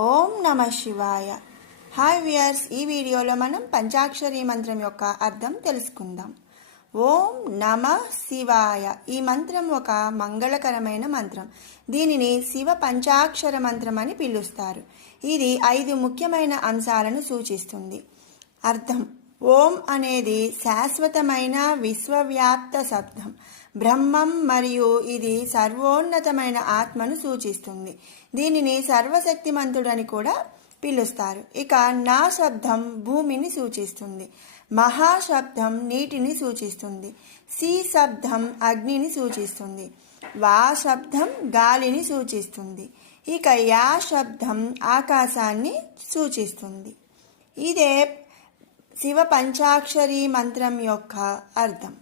ఓం నమ శివాయ. Hi viewers, ఈ వీడియోలో మనం పంచాక్షరి మంత్రం యొక్క అర్థం తెలుసుకుందాం. ఓం నమ శివాయ. ఈ మంత్రం ఒక మంగళకరమైన మంత్రం. దీనిని శివ పంచాక్షర మంత్రం అని పిలుస్తారు. ఇది 5 ముఖ్యమైన అంశాలను సూచిస్తుంది. అర్థం: ఓం అనేది శాశ్వతమైన విశ్వవ్యాప్త శబ్దం, బ్రహ్మం, మరియు ఇది సర్వోన్నతమైన ఆత్మను సూచిస్తుంది. దీనిని సర్వశక్తిమంతుడని కూడా పిలుస్తారు. ఇక నా శబ్దం భూమిని సూచిస్తుంది, మహాశబ్దం నీటిని సూచిస్తుంది, సి శబ్దం అగ్నిని సూచిస్తుంది, వా శబ్దం గాలిని సూచిస్తుంది, ఇక యా శబ్దం ఆకాశాన్ని సూచిస్తుంది. ఇదే శివ పంచాక్షరి మంత్రం యొక్క అర్థం.